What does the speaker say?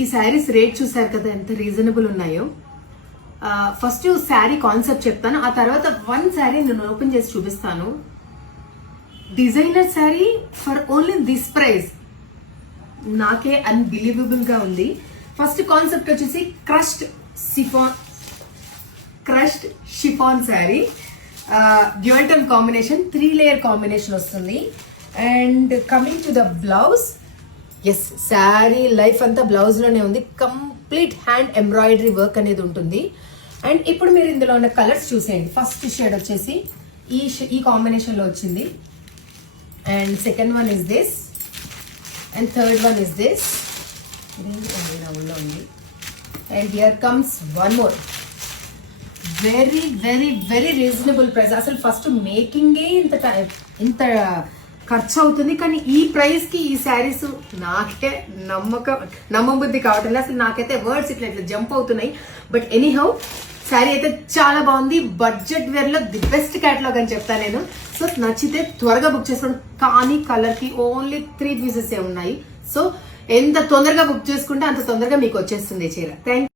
ఈ శారీస్ రేట్ చూసారు కదా ఎంత రీజనబుల్ ఉన్నాయో. ఫస్ట్ శారీ కాన్సెప్ట్ చెప్తాను, ఆ తర్వాత వన్ శారీ నేను ఓపెన్ చేసి చూపిస్తాను. Designer sari for only this price నాకే అన్బిలీవబుల్ గా ఉంది. ఫస్ట్ కాన్సెప్ట్ వచ్చేసి crushed chiffon sari, dual tone combination, 3 layer combination వస్తుంది. And coming to the blouse, yes sari life అంతా బ్లౌజ్ లోనే ఉంది. కంప్లీట్ హ్యాండ్ ఎంబ్రాయిడరీ వర్క్ అనేది ఉంటుంది. అండ్ ఇప్పుడు మీరు ఇందులో ఉన్న కలర్స్ చూసేయండి. ఫస్ట్ షేడ్ వచ్చేసి ఈ కాంబినేషన్ లో వచ్చింది. And second one is this, and third one is this. ఉంది. And here comes one more, very very very reasonable price. అసలు ఫస్ట్ మేకింగే ఇంత ఖర్చు అవుతుంది, కానీ ఈ ప్రైస్ కి ఈ శారీస్ నాకే నమ్మబుద్ధి కావట్లేదు. అసలు నాకైతే వర్డ్స్ ఇట్లా జంప్ అవుతున్నాయి. బట్ ఎనీహౌ శారీ అయితే చాలా బాగుంది. బడ్జెట్ వేర్ లో ది బెస్ట్ క్యాటలాగ్ అని చెప్తాను నేను. సో నచ్చితే త్వరగా బుక్ చేసుకోండి. కానీ కలర్ కి ఓన్లీ 3 పీసెస్ ఉన్నాయి. సో ఎంత తొందరగా బుక్ చేసుకుంటే అంత తొందరగా మీకు వచ్చేస్తుంది చీర. థ్యాంక్